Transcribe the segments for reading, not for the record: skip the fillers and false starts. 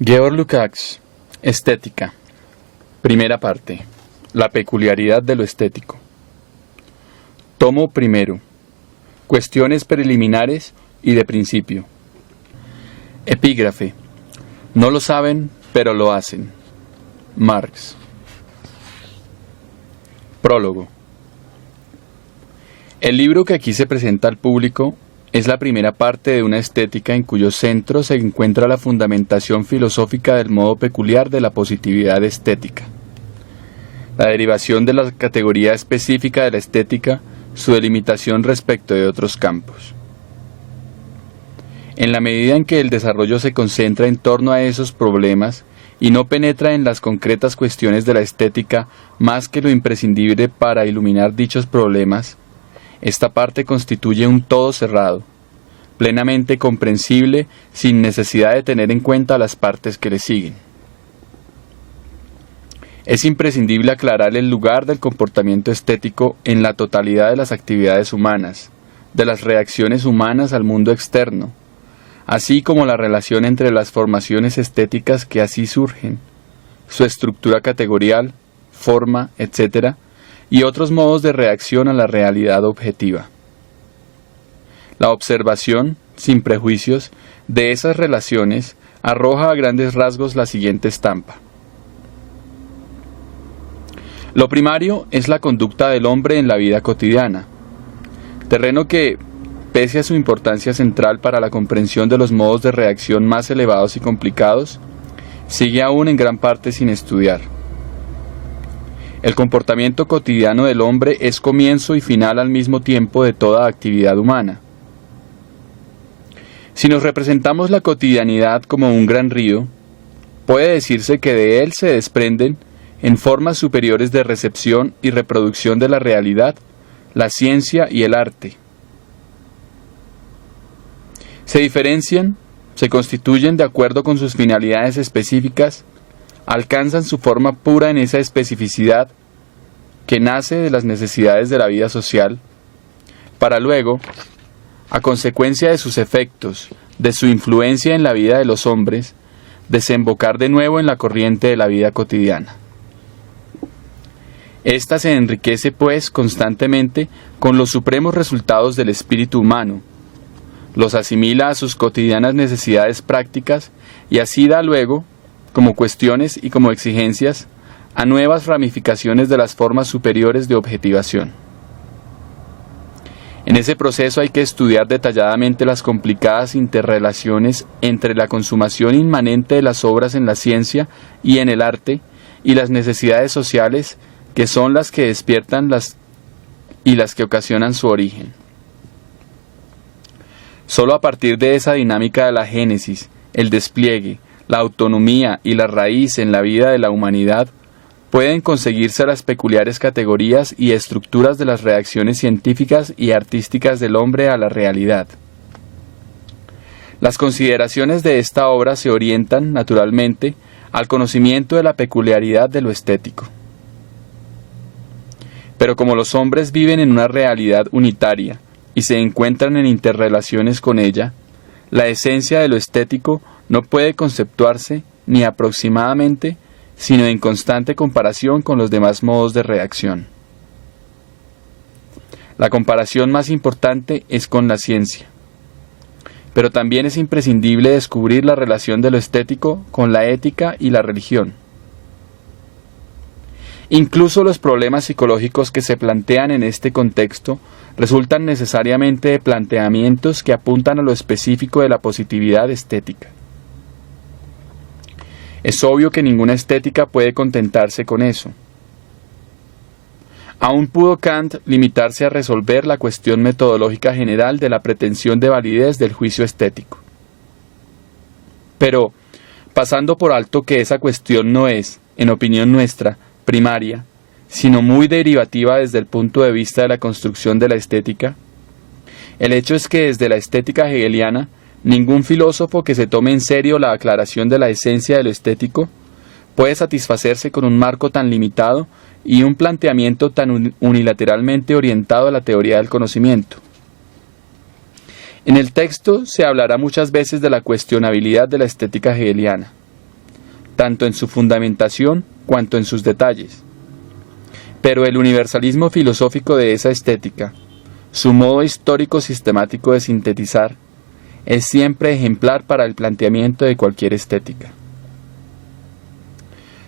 Georg Lukács, Estética. Primera parte. La peculiaridad de lo estético. Tomo primero. Cuestiones preliminares y de principio. Epígrafe. No lo saben, pero lo hacen. Marx. Prólogo. El libro que aquí se presenta al público es la primera parte de una estética en cuyo centro se encuentra la fundamentación filosófica del modo peculiar de la positividad estética, la derivación de la categoría específica de la estética, su delimitación respecto de otros campos. En la medida en que el desarrollo se concentra en torno a esos problemas y no penetra en las concretas cuestiones de la estética más que lo imprescindible para iluminar dichos problemas, esta parte constituye un todo cerrado, plenamente comprensible sin necesidad de tener en cuenta las partes que le siguen. Es imprescindible aclarar el lugar del comportamiento estético en la totalidad de las actividades humanas, de las reacciones humanas al mundo externo, así como la relación entre las formaciones estéticas que así surgen, su estructura categorial, forma, etc., y otros modos de reacción a la realidad objetiva. La observación, sin prejuicios, de esas relaciones arroja a grandes rasgos la siguiente estampa. Lo primario es la conducta del hombre en la vida cotidiana, terreno que, pese a su importancia central para la comprensión de los modos de reacción más elevados y complicados, sigue aún en gran parte sin estudiar. El comportamiento cotidiano del hombre es comienzo y final al mismo tiempo de toda actividad humana. Si nos representamos la cotidianidad como un gran río, puede decirse que de él se desprenden, en formas superiores de recepción y reproducción de la realidad, la ciencia y el arte. Se diferencian, se constituyen de acuerdo con sus finalidades específicas, alcanzan su forma pura en esa especificidad que nace de las necesidades de la vida social, para luego, a consecuencia de sus efectos, de su influencia en la vida de los hombres, desembocar de nuevo en la corriente de la vida cotidiana. Esta se enriquece, pues, constantemente con los supremos resultados del espíritu humano, los asimila a sus cotidianas necesidades prácticas y así da luego, como cuestiones y como exigencias, a nuevas ramificaciones de las formas superiores de objetivación. En ese proceso hay que estudiar detalladamente las complicadas interrelaciones entre la consumación inmanente de las obras en la ciencia y en el arte y las necesidades sociales que son las que despiertan las que ocasionan su origen. Solo a partir de esa dinámica de la génesis, el despliegue, la autonomía y la raíz en la vida de la humanidad, pueden conseguirse las peculiares categorías y estructuras de las reacciones científicas y artísticas del hombre a la realidad. Las consideraciones de esta obra se orientan, naturalmente, al conocimiento de la peculiaridad de lo estético. Pero como los hombres viven en una realidad unitaria y se encuentran en interrelaciones con ella, la esencia de lo estético no puede conceptuarse ni aproximadamente, sino en constante comparación con los demás modos de reacción. La comparación más importante es con la ciencia, pero también es imprescindible descubrir la relación de lo estético con la ética y la religión. Incluso los problemas psicológicos que se plantean en este contexto resultan necesariamente de planteamientos que apuntan a lo específico de la positividad estética. Es obvio que ninguna estética puede contentarse con eso. Aún pudo Kant limitarse a resolver la cuestión metodológica general de la pretensión de validez del juicio estético. Pero, pasando por alto que esa cuestión no es, en opinión nuestra, primaria, sino muy derivativa desde el punto de vista de la construcción de la estética, el hecho es que desde la estética hegeliana, ningún filósofo que se tome en serio la aclaración de la esencia de lo estético puede satisfacerse con un marco tan limitado y un planteamiento tan unilateralmente orientado a la teoría del conocimiento. En el texto se hablará muchas veces de la cuestionabilidad de la estética hegeliana. tanto en su fundamentación cuanto en sus detalles. Pero el universalismo filosófico de esa estética, su modo histórico sistemático de sintetizar, es siempre ejemplar para el planteamiento de cualquier estética.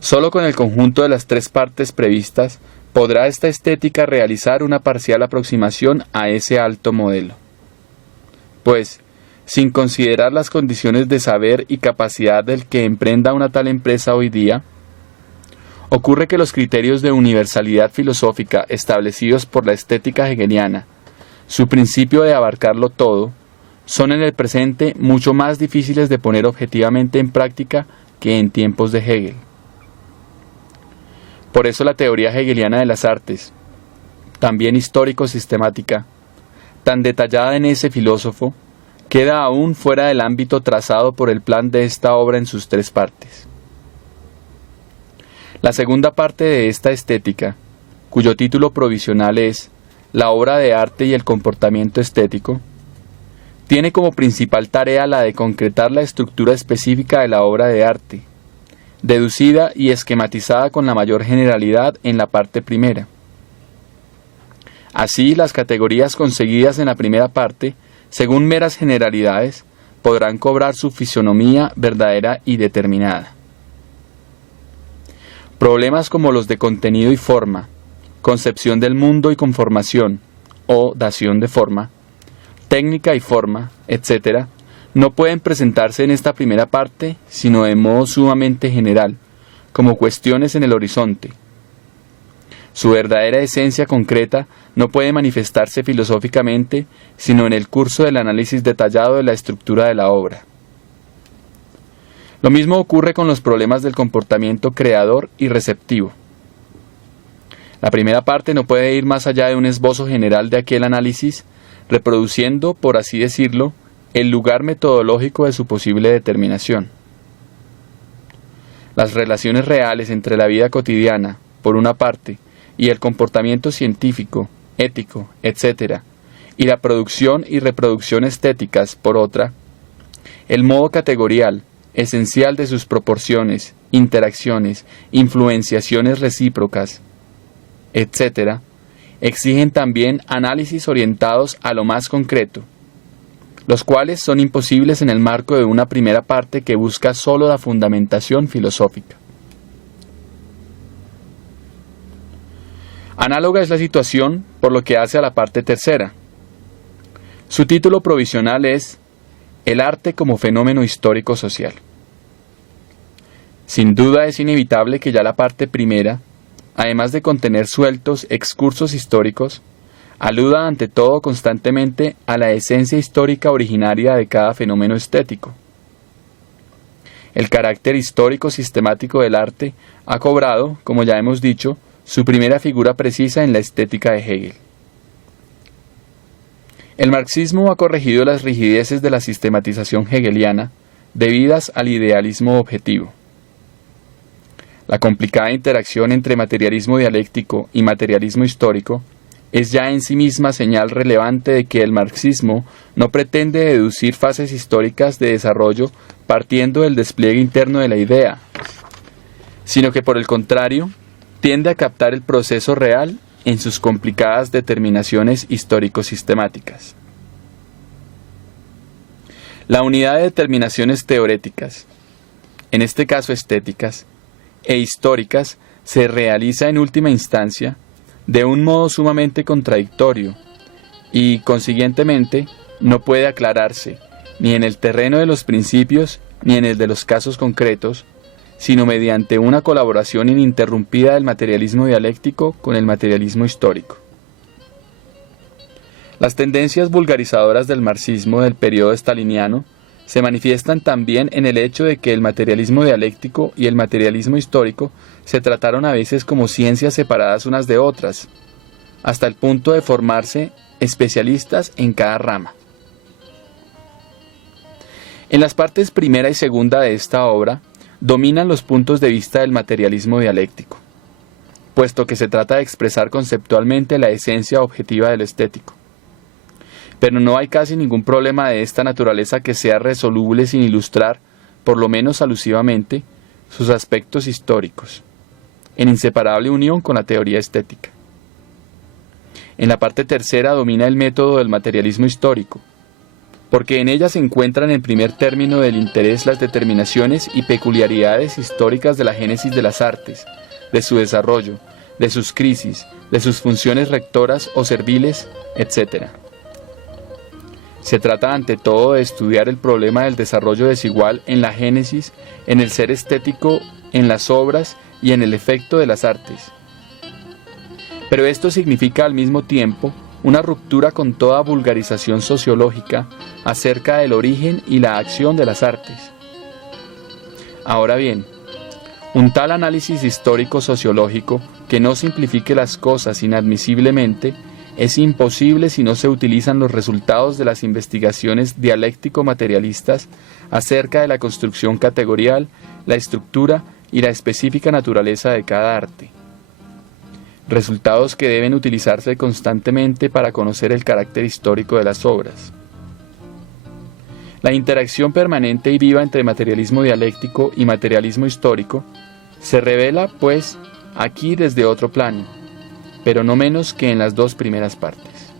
Solo con el conjunto de las tres partes previstas podrá esta estética realizar una parcial aproximación a ese alto modelo. Pues, sin considerar las condiciones de saber y capacidad del que emprenda una tal empresa hoy día, ocurre que los criterios de universalidad filosófica establecidos por la estética hegeliana, su principio de abarcarlo todo, son en el presente mucho más difíciles de poner objetivamente en práctica que en tiempos de Hegel. Por eso la teoría hegeliana de las artes, también histórico-sistemática, tan detallada en ese filósofo, queda aún fuera del ámbito trazado por el plan de esta obra en sus tres partes. La segunda parte de esta estética, cuyo título provisional es La obra de arte y el comportamiento estético, tiene como principal tarea la de concretar la estructura específica de la obra de arte, deducida y esquematizada con la mayor generalidad en la parte primera. Así, las categorías conseguidas en la primera parte, según meras generalidades, podrán cobrar su fisonomía verdadera y determinada. Problemas como los de contenido y forma, concepción del mundo y conformación, o dación de forma, técnica y forma, etc., no pueden presentarse en esta primera parte, sino de modo sumamente general, como cuestiones en el horizonte. Su verdadera esencia concreta no puede manifestarse filosóficamente, sino en el curso del análisis detallado de la estructura de la obra. Lo mismo ocurre con los problemas del comportamiento creador y receptivo. La primera parte no puede ir más allá de un esbozo general de aquel análisis, reproduciendo, por así decirlo, el lugar metodológico de su posible determinación. Las relaciones reales entre la vida cotidiana, por una parte, y el comportamiento científico, ético, etc., y la producción y reproducción estéticas, por otra, el modo categorial, esencial de sus proporciones, interacciones, influenciaciones recíprocas, etc., exigen también análisis orientados a lo más concreto, los cuales son imposibles en el marco de una primera parte que busca sólo la fundamentación filosófica. Análoga es la situación por lo que hace a la parte tercera. Su título provisional es El arte como fenómeno histórico-social. Sin duda es inevitable que ya la parte primera, además de contener sueltos excursos históricos, aluda ante todo constantemente a la esencia histórica originaria de cada fenómeno estético. El carácter histórico sistemático del arte ha cobrado, como ya hemos dicho, su primera figura precisa en la estética de Hegel. El marxismo ha corregido las rigideces de la sistematización hegeliana debidas al idealismo objetivo. La complicada interacción entre materialismo dialéctico y materialismo histórico es ya en sí misma señal relevante de que el marxismo no pretende deducir fases históricas de desarrollo partiendo del despliegue interno de la idea, sino que por el contrario, tiende a captar el proceso real en sus complicadas determinaciones histórico-sistemáticas. La unidad de determinaciones teoréticas, en este caso estéticas, e históricas, se realiza en última instancia de un modo sumamente contradictorio y, consiguientemente, no puede aclararse ni en el terreno de los principios ni en el de los casos concretos, sino mediante una colaboración ininterrumpida del materialismo dialéctico con el materialismo histórico. Las tendencias vulgarizadoras del marxismo del periodo staliniano se manifiestan también en el hecho de que el materialismo dialéctico y el materialismo histórico se trataron a veces como ciencias separadas unas de otras, hasta el punto de formarse especialistas en cada rama. En las partes primera y segunda de esta obra dominan los puntos de vista del materialismo dialéctico, puesto que se trata de expresar conceptualmente la esencia objetiva del estético. Pero no hay casi ningún problema de esta naturaleza que sea resoluble sin ilustrar, por lo menos alusivamente, sus aspectos históricos, en inseparable unión con la teoría estética. En la parte tercera domina el método del materialismo histórico, porque en ella se encuentran en primer término del interés las determinaciones y peculiaridades históricas de la génesis de las artes, de su desarrollo, de sus crisis, de sus funciones rectoras o serviles, etc. Se trata ante todo de estudiar el problema del desarrollo desigual en la génesis, en el ser estético, en las obras y en el efecto de las artes. Pero esto significa al mismo tiempo una ruptura con toda vulgarización sociológica acerca del origen y la acción de las artes. Ahora bien, un tal análisis histórico-sociológico que no simplifique las cosas inadmisiblemente es imposible si no se utilizan los resultados de las investigaciones dialéctico-materialistas acerca de la construcción categorial, la estructura y la específica naturaleza de cada arte. Resultados que deben utilizarse constantemente para conocer el carácter histórico de las obras. La interacción permanente y viva entre materialismo dialéctico y materialismo histórico se revela, pues, aquí desde otro plano, pero no menos que en las dos primeras partes.